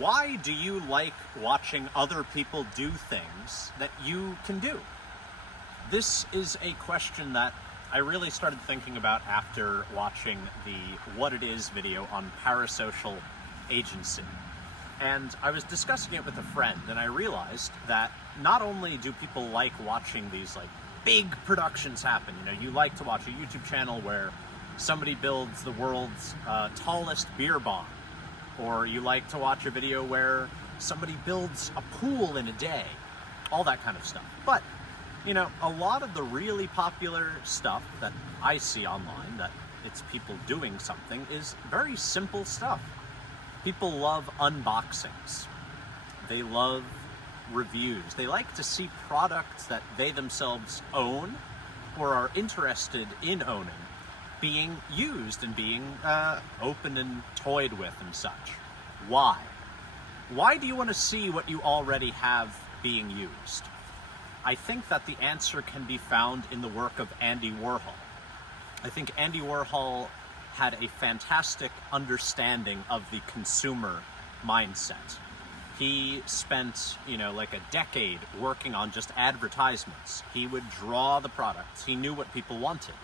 Why do you like watching other people do things that you can do? This is a question that I really started thinking about after watching the What It Is video on Parasocial agency. And I was discussing it with a friend, and I realized that not only do people like watching these big productions happen, you like to watch a YouTube channel where somebody builds the world's tallest beer bong, or you like to watch a video where somebody builds a pool in a day, all that kind of stuff. But, a lot of the really popular stuff that I see online, that it's people doing something, is very simple stuff. People love unboxings. They love reviews. They like to see products that they themselves own or are interested in owning being used and being opened and toyed with and such. Why? Why do you want to see what you already have being used? I think that the answer can be found in the work of Andy Warhol. I think Andy Warhol had a fantastic understanding of the consumer mindset. He spent, a decade working on just advertisements. He would draw the products. He knew what people wanted.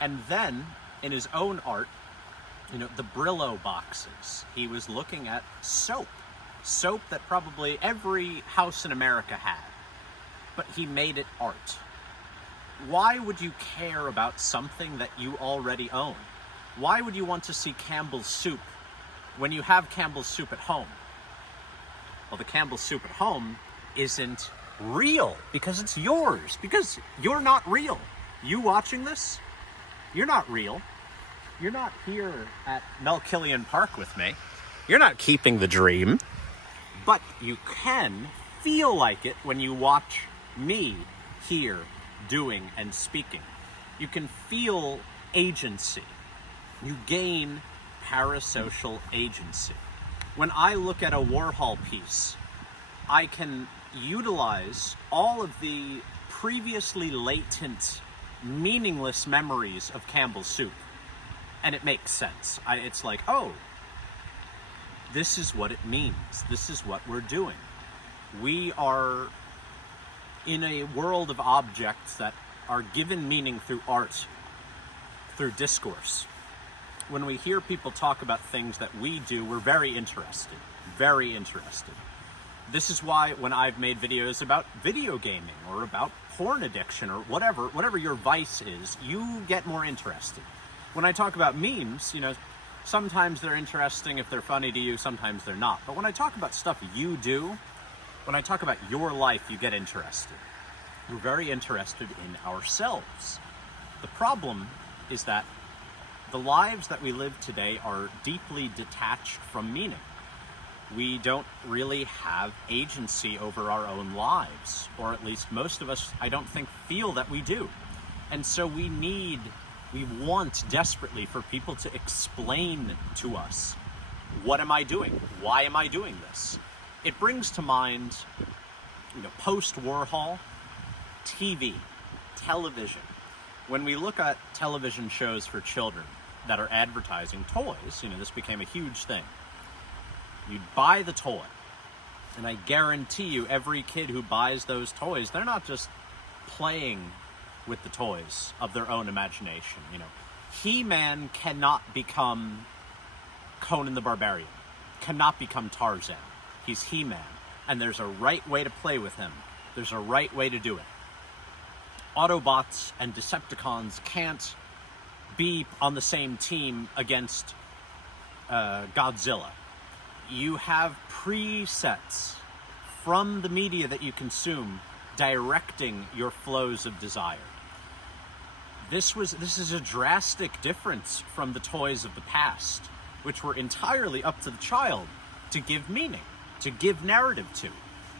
And then, in his own art, the Brillo boxes, he was looking at soap. Soap that probably every house in America had. But he made it art. Why would you care about something that you already own? Why would you want to see Campbell's soup when you have Campbell's soup at home? Well, the Campbell's soup at home isn't real because it's yours, because you're not real. You watching this, you're not real. You're not here at Melkillian Park with me. You're not keeping the dream. But you can feel like it when you watch me here doing and speaking. You can feel agency. You gain parasocial agency. When I look at a Warhol piece, I can utilize all of the previously latent, meaningless memories of Campbell's soup. And it makes sense. It's like, oh, this is what it means. This is what we're doing. We are in a world of objects that are given meaning through art, through discourse. When we hear people talk about things that we do, we're very interested. Very interested. This is why when I've made videos about video gaming or about porn addiction or whatever your vice is, you get more interested. When I talk about memes, sometimes they're interesting if they're funny to you, sometimes they're not. But when I talk about stuff you do, when I talk about your life, you get interested. We're very interested in ourselves. The problem is that the lives that we live today are deeply detached from meaning. We don't really have agency over our own lives, or at least most of us, I don't think, feel that we do. And so we want desperately for people to explain to us, what am I doing? Why am I doing this? It brings to mind, post-Warhol, TV, television. When we look at television shows for children that are advertising toys, this became a huge thing. You'd buy the toy, and I guarantee you every kid who buys those toys, they're not just playing with the toys of their own imagination. He-Man cannot become Conan the Barbarian, cannot become Tarzan. He's He-Man, and there's a right way to play with him. There's a right way to do it. Autobots and Decepticons can't be on the same team against Godzilla. You have presets from the media that you consume directing your flows of desire. This is a drastic difference from the toys of the past, which were entirely up to the child to give meaning, to give narrative to.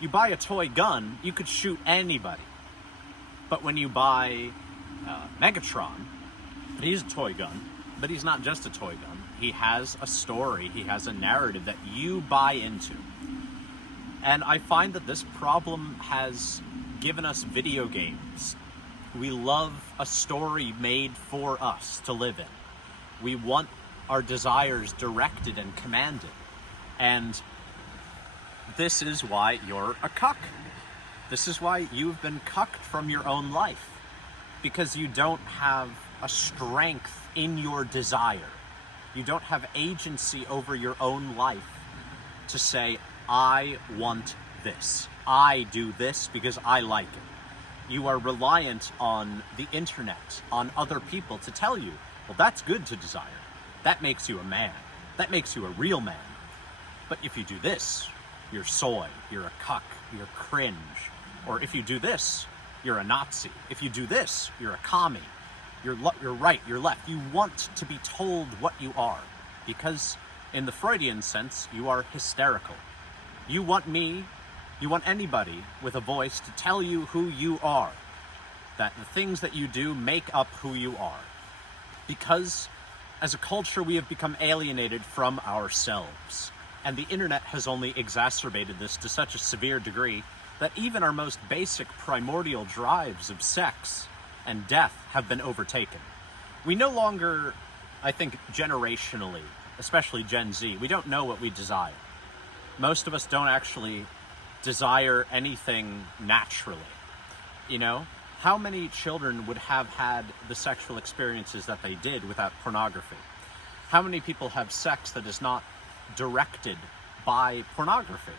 You buy a toy gun, you could shoot anybody. But when you buy Megatron, he's a toy gun, but he's not just a toy gun. He has a story, he has a narrative that you buy into. And I find that this problem has given us video games. We love a story made for us to live in. We want our desires directed and commanded. And This is why you're a cuck. This is why you've been cucked from your own life. Because you don't have a strength in your desire. You don't have agency over your own life to say, I want this. I do this because I like it. You are reliant on the internet, on other people to tell you, well, that's good to desire. That makes you a man. That makes you a real man. But if you do this, you're soy, you're a cuck, you're cringe. Or if you do this, you're a Nazi. If you do this, you're a commie. You're right, you're left. You want to be told what you are. Because in the Freudian sense, you are hysterical. You want me, you want anybody with a voice to tell you who you are. That the things that you do make up who you are. Because as a culture, we have become alienated from ourselves. And the internet has only exacerbated this to such a severe degree that even our most basic primordial drives of sex and death have been overtaken. We no longer, I think generationally, especially Gen Z, we don't know what we desire. Most of us don't actually desire anything naturally. You know, how many children would have had the sexual experiences that they did without pornography? How many people have sex that is not directed by pornography?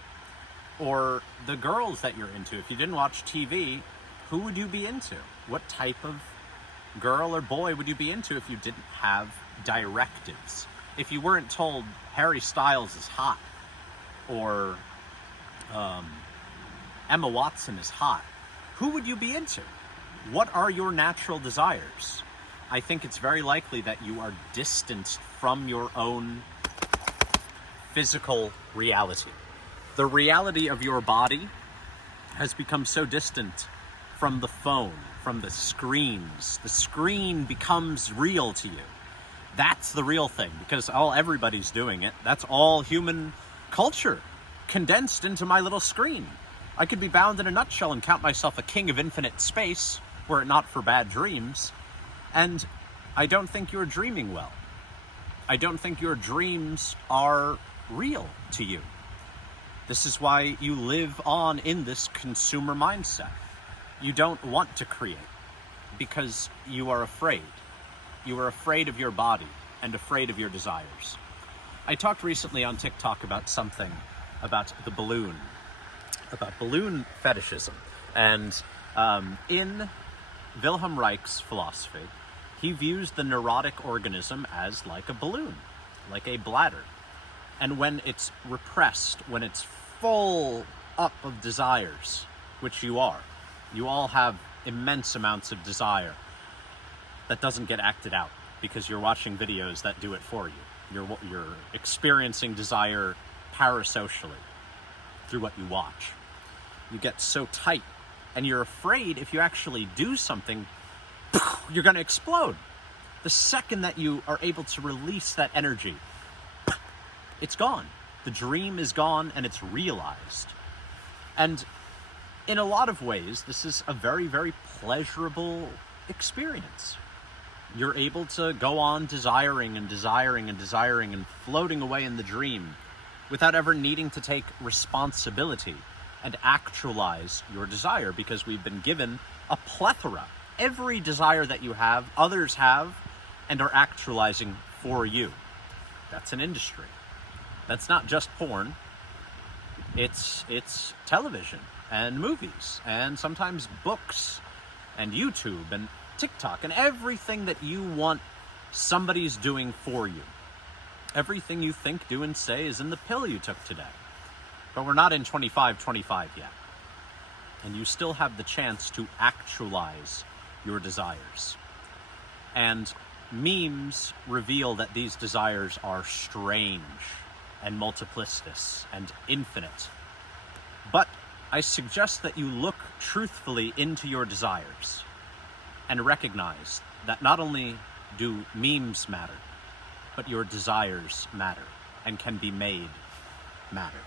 Or the girls that you're into. If you didn't watch TV, who would you be into? What type of girl or boy would you be into if you didn't have directives? If you weren't told Harry Styles is hot, or Emma Watson is hot, who would you be into? What are your natural desires? I think it's very likely that you are distanced from your own physical reality. The reality of your body has become so distant from the phone, from the screens. The screen becomes real to you. That's the real thing, because everybody's doing it. That's all human culture condensed into my little screen. I could be bound in a nutshell and count myself a king of infinite space, were it not for bad dreams. And I don't think you're dreaming well. I don't think your dreams are real to you. This is why you live on in this consumer mindset. You don't want to create because you are afraid. You are afraid of your body and afraid of your desires. I talked recently on TikTok about something about the balloon, about balloon fetishism. And in Wilhelm Reich's philosophy, he views the neurotic organism as like a balloon, like a bladder. And when it's repressed, when it's full up of desires, which you are, you all have immense amounts of desire that doesn't get acted out because you're watching videos that do it for you. You're experiencing desire parasocially through what you watch. You get so tight, and you're afraid if you actually do something, you're going to explode. The second that you are able to release that energy, it's gone. The dream is gone and it's realized. And in a lot of ways, this is a very, very pleasurable experience. You're able to go on desiring and desiring and desiring and floating away in the dream without ever needing to take responsibility and actualize your desire, because we've been given a plethora. Every desire that you have, others have, and are actualizing for you. That's an industry. That's not just porn. It's television and movies and sometimes books and YouTube and TikTok and everything that you want somebody's doing for you. Everything you think, do, and say is in the pill you took today. But we're not in 25-25 yet. And you still have the chance to actualize your desires. And memes reveal that these desires are strange and multiplicitous and infinite. But I suggest that you look truthfully into your desires and recognize that not only do memes matter, but your desires matter and can be made matter.